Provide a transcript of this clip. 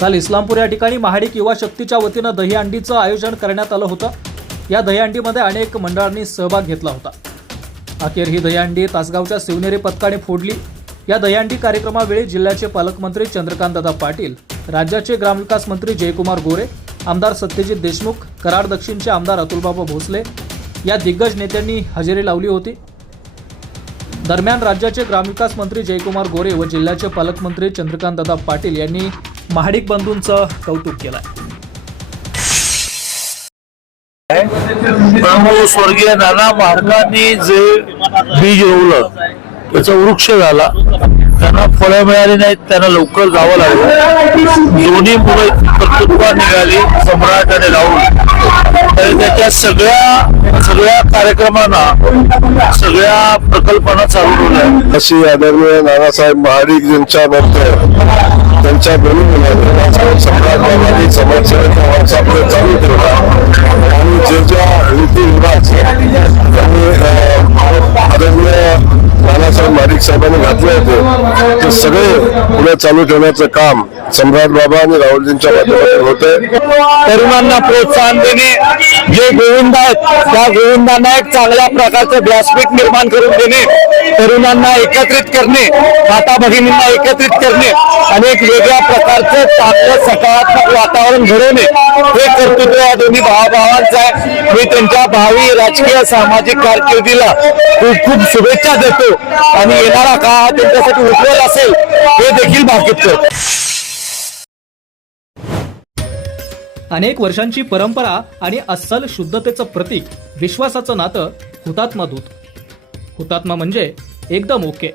काल इस्लामपूर या ठिकाणी महाडिक युवा शक्तीच्या वतीनं दहीहंडीचं आयोजन करण्यात आलं होतं. या दहीहंडीमध्ये अनेक मंडळांनी सहभाग घेतला होता. अखेर ही दहीहंडी तासगावच्या शिवनेरी पथकाने फोडली. या दहीहंडी कार्यक्रमावेळी जिल्ह्याचे पालकमंत्री चंद्रकांतदादा पाटील राज्याचे ग्रामविकास मंत्री जयकुमार गोरे आमदार सत्यजित देशमुख कराड दक्षिणचे आमदार अतुलबाबा भोसले या दिग्गज नेत्यांनी हजेरी लावली होती. दरम्यान राज्याचे ग्रामविकास मंत्री जयकुमार गोरे व जिल्ह्याचे पालकमंत्री चंद्रकांतदादा पाटील यांनी महाडिक बंधूंचं कौतुक केलं स्वर्गीय नाना महाराजांनी जे बीज रोवलं त्याचा वृक्ष झाला. त्यांना फळं मिळाली नाहीत त्यांना लवकर जावं लागलं. दोन्ही मुलं कर्तृत्वात निघाली सम्राट आणि राहुल. तर त्याच्या सगळ्या सगळ्या कार्यक्रमांना सगळ्या प्रकल्पांना चालू ठेवल्या अशी आदरणीय नानासाहेब महाडिक यांच्या नंतर त्यांच्या बरोबर सम्राट समाजसेवक चालू ठेवला आणि जे नानासाहेब साहेबांनी घातले होते. ते सगळे पुढे चालू ठेवण्याचं काम सम्राट बाबा आणि राहुलजींच्या माध्यमातून होते तरुणांना प्रोत्साहन देणे जे गोविंद आहेत त्या गोविंदांना एक चांगल्या प्रकारचं व्यासपीठ निर्माण करून देणे तरुणांना एकत्रित करणे माता भगिनींना एकत्रित करणे आणि एक वेगळ्या प्रकारचं चांगलं सकारात्मक वातावरण घडवणे हे कर्तृत्व या दोन्ही भावाभावांचं आहे. मी त्यांच्या भावी राजकीय सामाजिक कारकिर्दीला खूप खूप शुभेच्छा देतो आणि येणारा काळ त्यांच्यासाठी उज्ज्वल असेल हे देखील भाकीत करतो अनेक वर्षांची परंपरा आणि अस्सल शुद्धतेचं प्रतीक विश्वासाचं नातं हुतात्मा दूत. हुतात्मा म्हणजे एकदम ओके.